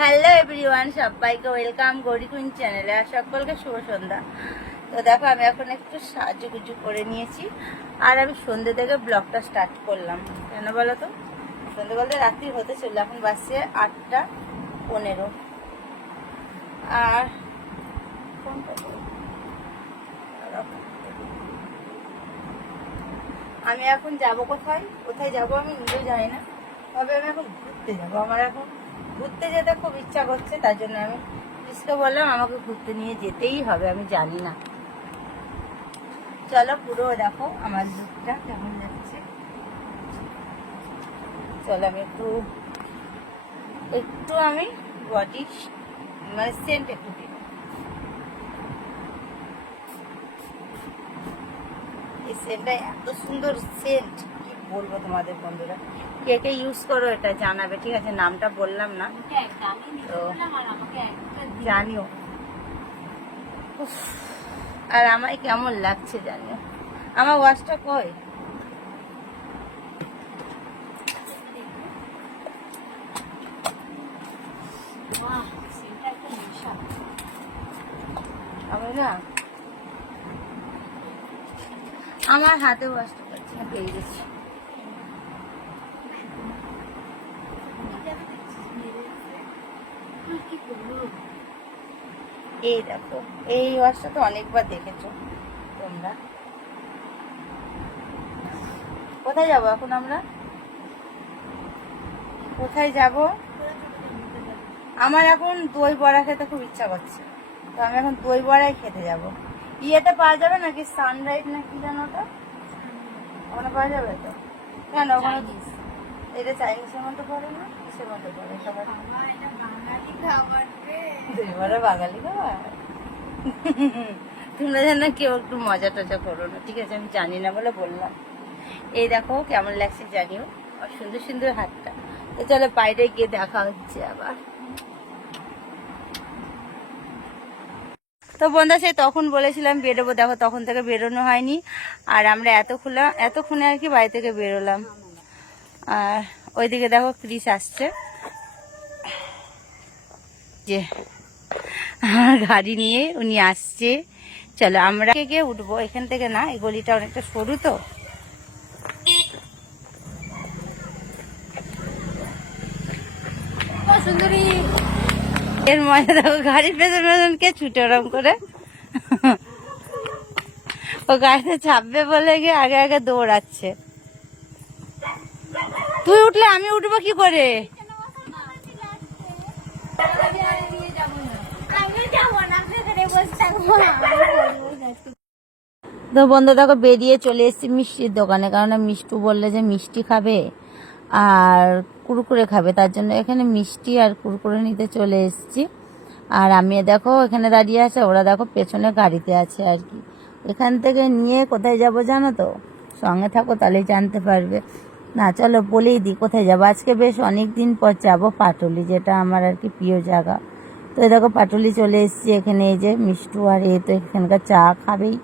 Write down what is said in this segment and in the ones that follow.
Hello everyone সবাইকে welcome Gauri queen চ্যানেলে আর সকলকে শুভ সন্ধ্যা। তো দেখো, আমি এখন একটু সাজুগুজু করে নিয়েছি। আর আমি সন্ধ্যে থেকে ব্লগটা স্টার্ট করলাম। কেন বলো তো? সন্ধ্যে বলতে রাত্রি হতে চলল, এখন বাসে আটটা পনেরো। আর? আমি এখন যাব কোথায়? কোথায় যাব আমি নিজেও জানি না। তবে আমি এখন ঘুরতে যাব। আমার এখন ঘুরতে যেতে খুব ইচ্ছা করছে, তার জন্য আমি পুলিশকে বললাম, আমাকে ঘুরতে নিয়ে যেতেই হবে, আমি জানি না। চলো পুরো দেখো আমার লুকটা কেমন যাচ্ছে। চলো আমি একটু একটু আমি বডি মানে সেন্ট একটু দিই। এই সেন্টটা এত সুন্দর সেন্ট বলব তোমাদের বন্ধুরা। কে কে ইউজ করো এটা জানাবে ঠিক আছে? নামটা বললাম না। তো জানিও। আর আমায় কেমন লাগছে জানিও। আমার ওয়াশটা কই? আমি না আমার হাতে ওয়াশটা পাচ্ছি না পেয়ে গেছি। এই দেখো এই ওয়াশটা তো অনেকবার দেখেছ তোমরা। কোথায় যাব এখন আমরা? কোথায় যাব? আমার এখন দই বড়া খেতে খুব ইচ্ছা করছে। তো আমি এখন দই বড়াই খেতে যাব। ইয়েতে পাওয়া যাবে নাকি? সানরাইজ নাকি জানো ওটা? ওখানে পাওয়া যাবে তো? কেন ওখানে এটা চাইনিজের মধ্যে পড়ে না? কিসের মধ্যে পড়ে? সবাই তোমরা যেন কেউ একটু মজা টজা করো না, ঠিক আছে? আমি জানি না বলে বললাম। এই দেখো কেমন লাগছে জানিও, আর সুন্দর সুন্দর হাতটা। তো চলো বাইরে গিয়ে দেখা হচ্ছে আবার। তো বন্ধা, সে তখন বলেছিলাম বেরোবো, দেখো তখন থেকে বেরোনো হয়নি। আর আমরা এতক্ষণ, এতক্ষণে আর কি বাড়ি থেকে বেরোলাম। আর ওইদিকে দেখো ক্রিস আসছে। যে গাড়ি নিয়ে উনি আসছে। চলো, আমরা গিয়ে উঠবো। এখান থেকে না, এই গলিটা অনেকটা সরু তো। সুন্দরী। এর মজা দেখো গাড়ির পেছন পেছন কে ছুটে ওরম করে? ও গাড়িতে চাপবে বলে গিয়ে আগে আগে দৌড়াচ্ছে। তুই উঠলে আমি উঠবো কি করে? তো বন্ধু, দেখো, বেরিয়ে চলে এসেছি মিষ্টির দোকানে, কারণ মিষ্টু বললে যে মিষ্টি খাবে আর কুরকুরে খাবে, তার জন্য এখানে মিষ্টি আর কুরকুরে নিতে চলে এসেছি। আর আমি, দেখো, এখানে দাঁড়িয়ে আছে, ওরা, দেখো, পেছনে গাড়িতে আছে আর কি। এখান থেকে নিয়ে কোথায় যাব জানো তো? সঙ্গে থাকো, তাহলেই জানতে পারবে। না, চলো বলেই দিই, কোথায় যাব? আজকে বেশ অনেক দিন পর যাব পাটুলি, যেটা আমার আর কি প্রিয় জায়গা। তো এই দেখো, পাটুলি চলে এসেছি এখানে, এই যে মিষ্টু আর এ তো এখানকার চা খাবেই।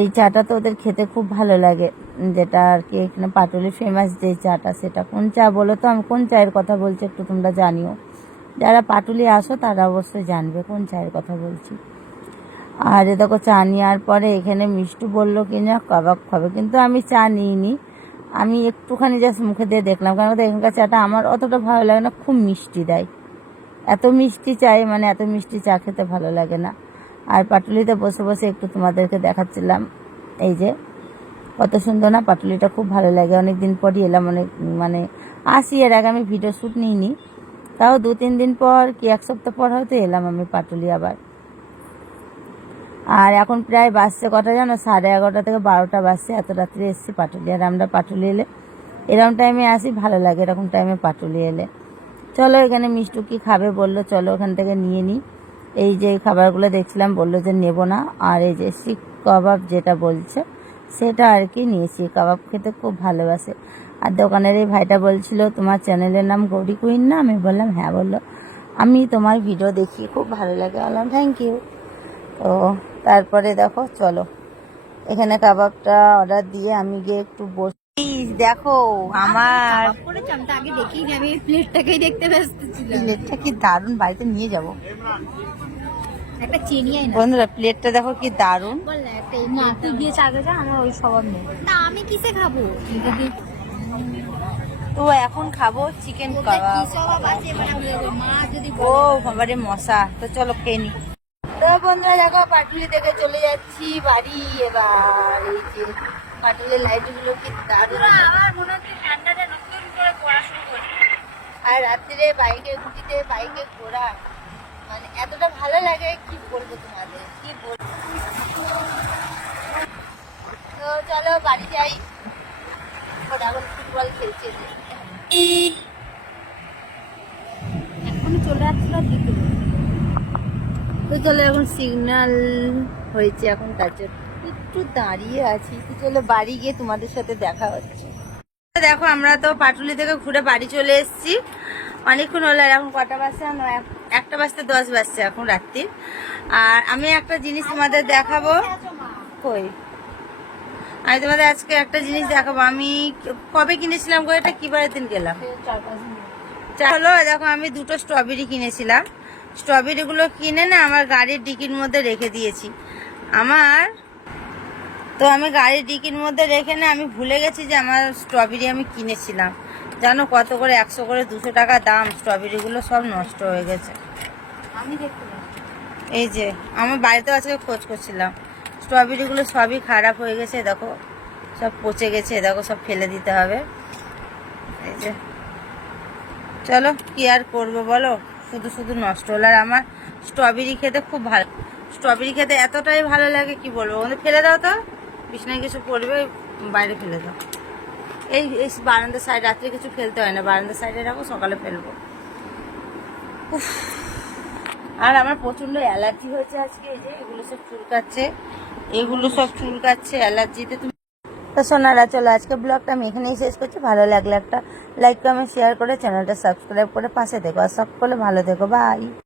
এই চাটা তো ওদের খেতে খুব ভালো লাগে, যেটা আর কি এখানে পাটুলি ফেমাস যে চাটা, সেটা কোন চা বলো তো? আমি কোন চায়ের কথা বলছি একটু তোমরা জানিও। যারা পাটুলি আসো, তারা অবশ্যই জানবে কোন চায়ের কথা বলছি। আর এ দেখো, চা নেওয়ার পরে এখানে মিষ্টু বলল কি না কাবাব খাবে। কিন্তু আমি চা নিইনি। আমি একটুখানি জাস্ট মুখে দিয়ে দেখলাম, কারণ এখানকার চাটা আমার অতটা ভালো লাগে না, খুব মিষ্টি দেয়। এত মিষ্টি চাই মানে এত মিষ্টি চা খেতে ভালো লাগে না। আর পাটুলিতে বসে বসে একটু তোমাদেরকে দেখাচ্ছিলাম, এই যে, কত সুন্দর না পাটুলিটা খুব ভালো লাগে। অনেক দিন পরই এলাম, অনেক মানে আসি, এর আগে আমি ভিডিও শ্যুট নিইনি। তাও দু তিন দিন পর কি, এক সপ্তাহ পর হয়তো এলাম আমি পাটুলি আবার। আর এখন প্রায় বাসছে কটা জানো? সাড়ে এগারোটা থেকে বারোটা বাসছে এত রাত্রে এসছি পাটুলি আর আমরা পাটুলি এলে। এরকম টাইমে আসি, ভালো লাগে এরকম টাইমে পাটুলি এলে। চলো এখানে মিষ্টু কি খাবে বলল, চলো ওখান থেকে নিয়ে নিই এই যে খাবারগুলো দেখছিলাম, বলল যে নেব না। আর এই যে শিক কাবাব যেটা বলছে, সেটা আর কি নিয়েছি। কাবাব খেতে খুব ভালোবাসে। আর দোকানের এই ভাইটা বলছিল, তোমার চ্যানেলের নাম গৌরী কুইন না? আমি বললাম হ্যাঁ বলল। আমি তোমার ভিডিও দেখি, খুব ভালো লাগে। বললাম থ্যাংক ইউ তো তারপরে দেখো চলো। এখানে কাবাবটা অর্ডার দিয়ে আমি গিয়ে একটু বস দেখো আমার আগে আমি প্লেটটাকেই দেখতে ব্যস্ত ছিলাম প্লেটটা কি দারুণ বাড়িতে নিয়ে যাব। একটা চিনি বন্ধুরা প্লেটটা দেখো কি দারুণ। না তুই গিয়ে চাগে যা আমার ওই স্বভাব নেই না আমি কিসে খাব তো এখন খাব চিকেন কাবাব। স্বভাব আছে? এবার আমি বলব, মা যদি ও বাবারে মশা। তো চলো খেয়ে নি। তো বন্ধুরা দেখো পাটুলি থেকে চলে যাচ্ছি বাড়ি। এবার এই যে পাটুলির লাইটগুলো কি দারুণ। আমার মনে হচ্ছে ঠান্ডাটা নতুন করে পড়া শুরু করছে। আর রাত্রে বাইকে ঘুটিতে বাইকে ঘোরা মানে এতটা ভালো লাগে কি বলব তোমাদের কি বলব। তো চলো বাড়ি যাই। এখন ফুটবল খেলছে। এখনই চলে যাচ্ছিল দিকে তো চলো এখন সিগন্যাল হয়েছে এখন তার জন্য। একটু দাঁড়িয়ে আছি তো চলো বাড়ি গিয়ে তোমাদের সাথে দেখা হচ্ছে। দেখো আমরা তো পাটুলি থেকে ঘুরে বাড়ি চলে এসেছি। অনেকক্ষণ হলো আর এখন কটা বাজছে? একটা বাজতে দশ বাজছে এখন রাত্রির আর আমি একটা জিনিস তোমাদের দেখাবো। কই? আমি তোমাদের আজকে একটা জিনিস দেখাবো। আমি কবে কিনেছিলাম গো এটা কি বারের দিন গেলাম? চার পাঁচ মিনিট চা হলো দেখো আমি দুটো স্ট্রবেরি কিনেছিলাম। স্ট্রবেরিগুলো কিনে না আমার গাড়ির ডিকির মধ্যে রেখে দিয়েছি। আমার তো আমি গাড়ির ডিকির মধ্যে রেখে না আমি ভুলে গেছি যে আমার স্ট্রবেরি আমি কিনেছিলাম। জানো কত করে? একশো করে দুশো টাকা দাম। স্ট্রবেরিগুলো সব নষ্ট হয়ে গেছে। আমি এই যে আমার বাড়িতেও আজকে খোঁজ করছিলাম। স্ট্রবেরিগুলো সবই খারাপ হয়ে গেছে দেখো। সব পচে গেছে দেখো সব ফেলে দিতে হবে। এই যে। চলো কি আর করব বলো? শুধু শুধু নষ্ট হলো। আর আমার স্ট্রবেরি খেতে খুব ভালো স্ট্রবেরি খেতে এতটাই ভালো লাগে, কি বলব? ওদের ফেলে দাও তো। বিছনায় কিছু পড়বে, বাইরে ফেলে দাও। এই এই বারান্দার সাইড রাত্রে কিছু ফেলতে হয় না। বারান্দার সাইডে রাখো, সকালে ফেলব। আর আমার প্রচণ্ড অ্যালার্জি হয়েছে আজকে, এই যে এগুলো সব চুলকাচ্ছে। এগুলো সব চুলকাচ্ছে অ্যালার্জিতে তুমি তো সোনারা, চলো আজকে ব্লগটা আমি এখানেই শেষ করছি। ভালো লাগলে একটা লাইক কমেন্ট শেয়ার করে চ্যানেলটা সাবস্ক্রাইব করে পাশে দেখো আর সকলে ভালো থেকো। বাই